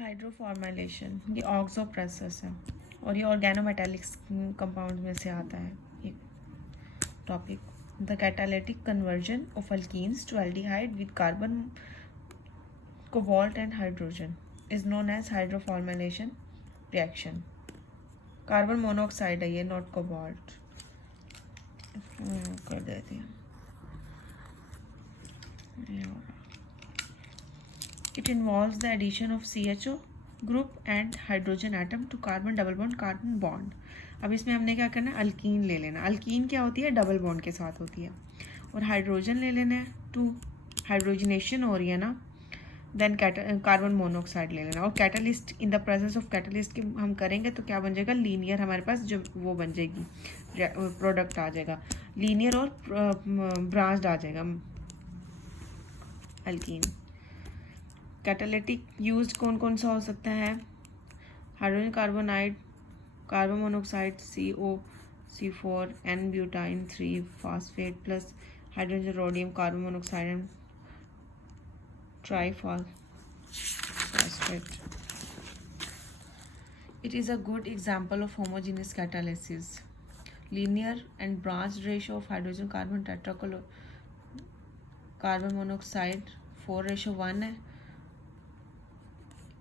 हाइड्रोफॉर्मेलेशन ये oxo process है और ये ऑर्गेनोमेटेलिक्स कंपाउंड में से आता है ये topic. The catalytic conversion of alkenes to aldehyde with carbon cobalt and hydrogen is known as hydroformylation reaction. Carbon monoxide है ये, नॉट कोबाल्ट। कर देते हैं। It involves the addition of CHO group and hydrogen atom to carbon double bond carbon bond। अब इसमें हमने क्या करना है, अल्कीन ले लेना। अल्कीन क्या होती है, डबल बॉन्ड के साथ होती है। और हाइड्रोजन ले लेना है, टू हाइड्रोजनेशन हो रही है ना, देन कार्बन मोनोऑक्साइड ले लेना। और catalyst, in the presence of catalyst की हम करेंगे तो क्या बन जाएगा, लीनियर हमारे पास जो वो बन जाएगी, प्रोडक्ट आ जाएगा लीनियर और ब्रांच्ड आ जाएगा अल्कीन। कैटालिटिक यूज्ड कौन कौन सा हो सकता है, hydrogen carbonyl, carbon monoxide COC4 N butyne 3 phosphate plus hydrogen rhodium carbon monoxide and triphosphate. It is a good example of homogeneous catalysis. Linear and branched ratio of hydrogen carbon carbon monoxide 4:1 है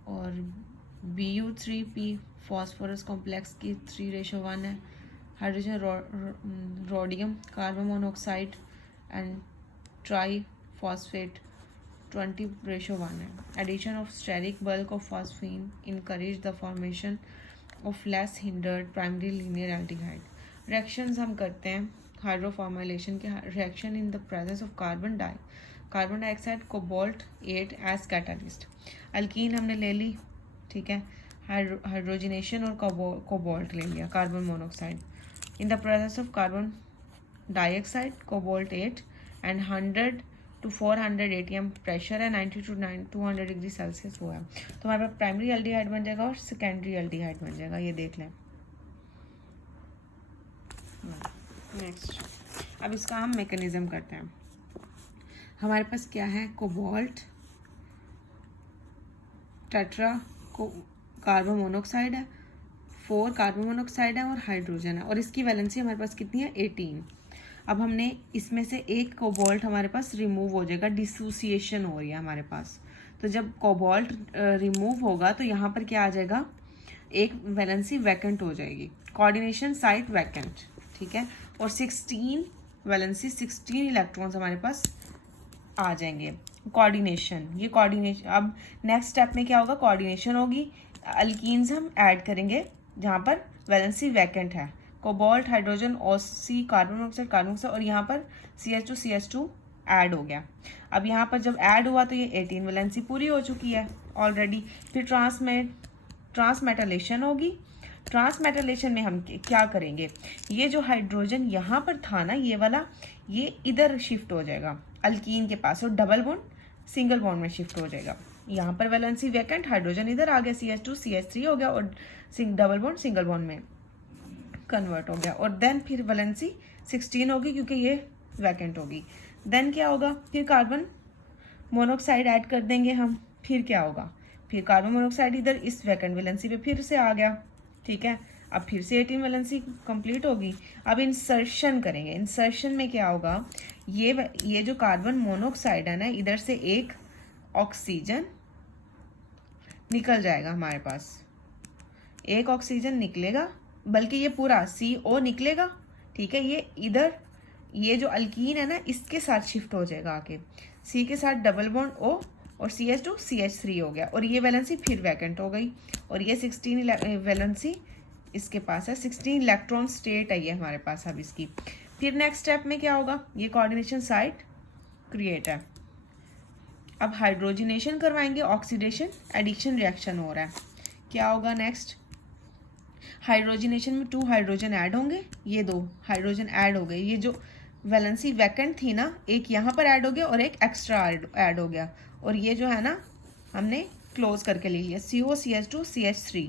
और BU3P phosphorus complex की 3:1 है। Hydrogen rhodium carbon monoxide and tri phosphate 20:1 है। Addition of steric bulk of phosphine encourage the formation of less hindered primary linear aldehyde. Reactions हम करते हैं hydroformylation के, reaction in the presence of carbon dioxide cobalt 8 as catalyst. Alkene हमने ले ली, ठीक है, hydrogenation और कोबाल्ट ले लिया, carbon monoxide. In the presence of carbon dioxide cobalt 8 and 100 to 400 ATM pressure है, 90 to 200 डिग्री सेल्सियस वो है। तो हमारे पास प्राइमरी एल्डिहाइड बन जाएगा और सेकेंडरी एल्डिहाइड बन जाएगा, ये देख लें। नेक्स्ट, अब इसका हम मैकेनिज्म करते हैं। हमारे पास क्या है, कोबाल्ट टेट्रा को कार्बन मोनोऑक्साइड है, 4 कार्बन मोनोऑक्साइड है और हाइड्रोजन है, और इसकी वैलेंसी हमारे पास कितनी है, 18। अब हमने इसमें से एक कोबाल्ट हमारे पास रिमूव हो जाएगा, डिसोसिएशन हो रही है हमारे पास। तो जब कोबाल्ट रिमूव होगा तो यहाँ पर क्या आ जाएगा, एक वैलेंसी वैकेंट हो जाएगी, कोऑर्डिनेशन साइट वैकेंट, ठीक है। और 16 वैलेंसी 16 इलेक्ट्रॉन्स हमारे पास आ जाएंगे। कोऑर्डिनेशन, ये कोऑर्डिनेशन, अब नेक्स्ट स्टेप में क्या होगा, कोऑर्डिनेशन होगी, अल्कीन्स हम ऐड करेंगे जहाँ पर वैलेंसी वैकेंट है, cobalt hydrogen OC carbon monoxide और यहाँ पर CH2 ऐड हो गया। अब यहाँ पर जब ऐड हुआ तो ये 18 वैलेंसी पूरी हो चुकी है ऑलरेडी। फिर ट्रांसमेटलेशन होगी। ट्रांसमेटलेशन में हम क्या करेंगे, ये जो हाइड्रोजन यहाँ पर था ना, ये वाला, ये इधर शिफ्ट हो जाएगा अल्कीन के पास और डबल बॉन्ड सिंगल बॉन्ड में शिफ्ट हो जाएगा। यहाँ पर वैलेंसी वैकेंट, हाइड्रोजन इधर आ गया, CH3 हो गया और डबल बॉन्ड सिंगल बॉन्ड में कन्वर्ट हो गया। और देन फिर वैलेंसी 16 होगी क्योंकि ये वैकेंट होगी। देन क्या होगा, फिर कार्बन मोनोऑक्साइड ऐड कर देंगे हम। फिर क्या होगा, फिर कार्बन मोनोऑक्साइड इधर इस वैकेंट वैलेंसी पे फिर से आ गया, ठीक है। अब फिर से 18 वैलेंसी कंप्लीट होगी। अब इंसर्शन करेंगे। इंसर्शन में क्या होगा, ये जो कार्बन मोनोऑक्साइड है ना, इधर से एक ऑक्सीजन निकल जाएगा हमारे पास, एक ऑक्सीजन निकलेगा, बल्कि ये पूरा CO निकलेगा, ठीक है। ये इधर, ये जो अल्कीन है ना, इसके साथ शिफ्ट हो जाएगा आके, C के साथ डबल बॉन्ड O और CH2 CH3 हो गया और ये वैलेंसी फिर वैकेंट हो गई। और ये 16 वैलेंसी इसके पास है, 16 इलेक्ट्रॉन स्टेट है ये हमारे पास अब इसकी। फिर नेक्स्ट स्टेप में क्या होगा, ये कोऑर्डिनेशन साइट क्रिएट है। अब हाइड्रोजनेशन करवाएंगे, ऑक्सीडेशन एडिक्शन रिएक्शन हो रहा है। क्या होगा नेक्स्ट, हाइड्रोजनेशन में 2 हाइड्रोजन ऐड होंगे, ये 2 हाइड्रोजन ऐड हो गए। ये जो वैलेंसी वैकेंट थी ना, एक यहाँ पर ऐड हो गया और एक एक्स्ट्रा ऐड हो गया, और ये जो है ना हमने क्लोज करके ले लिया, CO CH2 CH3।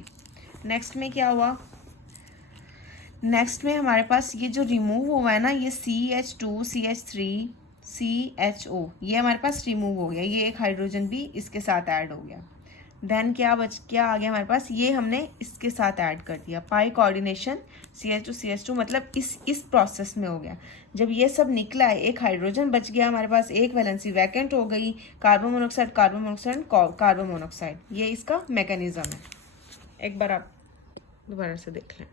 नेक्स्ट में क्या हुआ, नेक्स्ट में हमारे पास ये जो रिमूव हुआ है ना, ये CH2 CH3 CHO, ये हमारे पास रिमूव हो गया, ये एक हाइड्रोजन भी इसके साथ ऐड हो गया। देन क्या आ गया हमारे पास, ये हमने इसके साथ ऐड कर दिया, पाई कोऑर्डिनेशन CH2 मतलब इस प्रोसेस में हो गया। जब ये सब निकला है, एक हाइड्रोजन बच गया हमारे पास, एक वैलेंसी वैकेंट हो गई, कार्बन मोनोऑक्साइड कार्बन मोनोऑक्साइड, ये इसका मैकेनिज्म है। एक बार आप दोबारा से देख लें।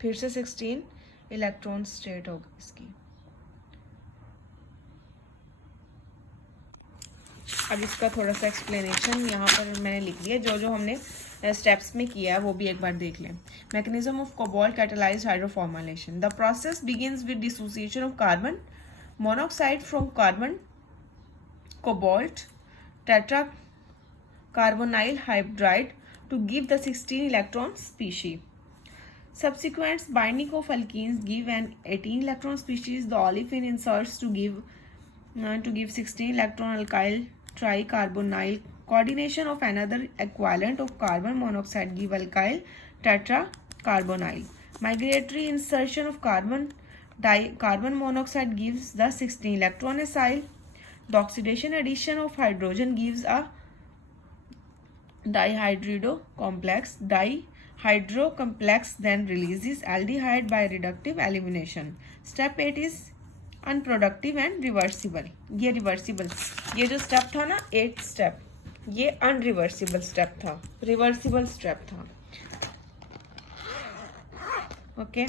फिर से 16 इलेक्ट्रॉन स्टेट होगी इसकी। अब इसका थोड़ा सा एक्सप्लेनेशन यहाँ पर मैंने लिख दिया, जो जो हमने स्टेप्स में किया है वो भी एक बार देख लें। Mechanism of cobalt catalysed hydroformylation. The process begins with dissociation of carbon monoxide from carbon cobalt tetra carbonyl hydride to give the 16 electron species. Subsequent binding of alkenes give an 18 electron species. The olefin inserts to give 16 electron alkyl tricarbonyl. Coordination of another equivalent of carbon monoxide give alkyl tetracarbonyl. Migratory insertion of carbon monoxide gives the 16 electron acyl. The oxidation addition of hydrogen gives a dihydro complex. Dihydro complex then releases aldehyde by reductive elimination. Step 8 is unproductive and reversible. ये reversible, ये जो step था ना 8 step, ये अनरिवर्सिबल step था, reversible step था। Okay,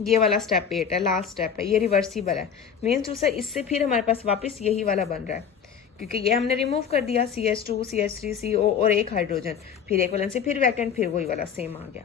ये वाला स्टेप 8 है, लास्ट स्टेप है, ये रिवर्सिबल है। मीन्स टू से इससे फिर हमारे पास वापस यही वाला बन रहा है, क्योंकि ये हमने रिमूव कर दिया CH2 CH3 CO और एक हाइड्रोजन, फिर एक वैलेंसी, फिर वैकेंट, फिर वही वाला सेम आ गया।